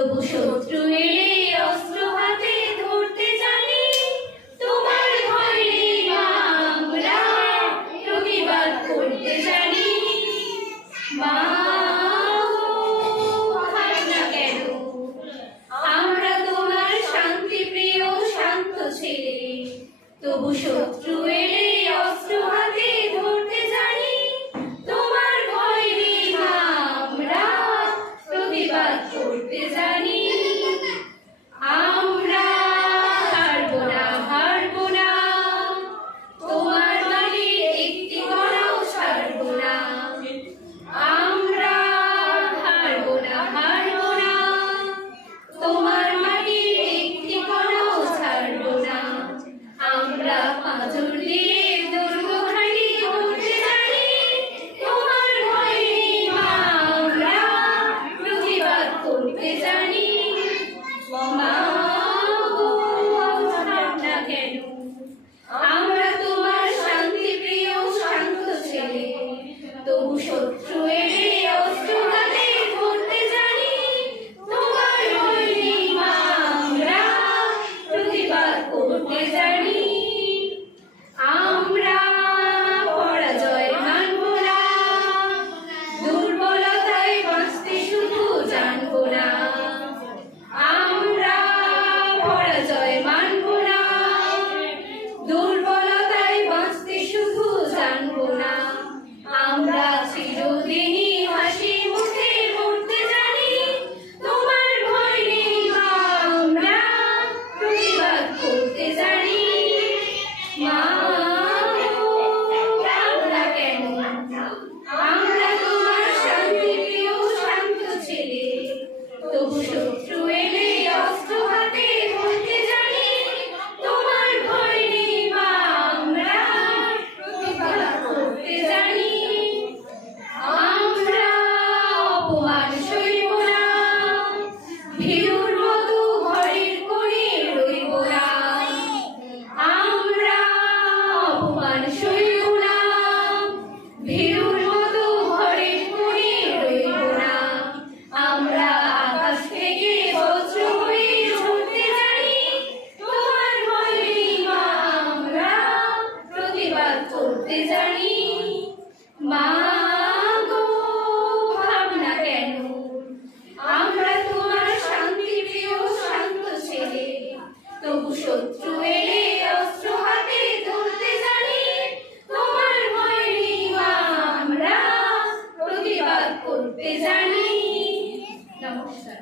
তবু শত্রু এলে অস্ত্র হাতে ধরতে জানি, তোমার ভয় নেই মা, আমরা প্রতিবাদ করতে জানি। মা ভাবনা কেন, আমরা তোমার শান্তিপ্রিয় শান্ত ছেলে, তবু শত্রু এলে অস্ত্র হাতে ধরতে জানি, তোমার ভয় নেই মা, আমরা প্রতিবাদ করতে জানি। আমরা হারবো না, হারবো না, তোমার বাড়ির একটি কণাও ছাড়বো না। আমরা হারবো না, হারবো না, তোমার মাটির একটি কণাও ছাড়বো না। আমরা পাঁজর দিয়ে দুর্গ ঘাঁটি করতে জানি, তোমার ভয় নেই মা, আমরা প্রতিবাদ করতে জানি। মা গো ভাবনা কেন, আমরা তোমার শান্তিপ্রিয় শান্ত ছেলে, তবু শত্রু এলে অস্ত্র হাতে ধরতে জানি, তোমার ভয় নেই মা, আমরা প্রতিবাদ করতে জানি। আমরা পরাজয় মানব না, দুর্বলতায় বাঁচতে শুধু জানবো না। আমরা পরাজয় মানব না, দুর্বলতায় বাঁচতে শুধু জানবো না। আমরা চিরদিনই হাসি মুখে মরতে জানি, তোমার ভয় নেই মা, আমরা প্রতিবাদ করতে জানি। মা ভাবনা কেন, আমরা তোমার শান্তিপ্রিয় শান্ত ছেলে, তবু শত্রু এলে অস্ত্র হাতে ধরতে জানি, তোমার ভয় নেই মা, আমরা প্রতিবাদ করতে জানি। আমরা অপমান সইব না, ভীরুর মতো ঘরের কোণে রইব না। আমরা অপমান সইব না, ভীরুর মতো ঘরের কোণে রইব না। আমরা আকাশ থেকে বজ্র হয়ে ঝরতে জানি, তোমার ভয় নেই মা, আমরা প্রতিবাদ করতে জানি। মা গো ভাবনা কেন, আমরা তোমার শান্তিপ্রিয় শান্ত ছেলে, তবু শত্রু এলে অস্ত্র হাতে ধরতে জানি, তোমার ভয় নেই মা, আমরা প্রতিবাদ করতে জানি। নমস্কার।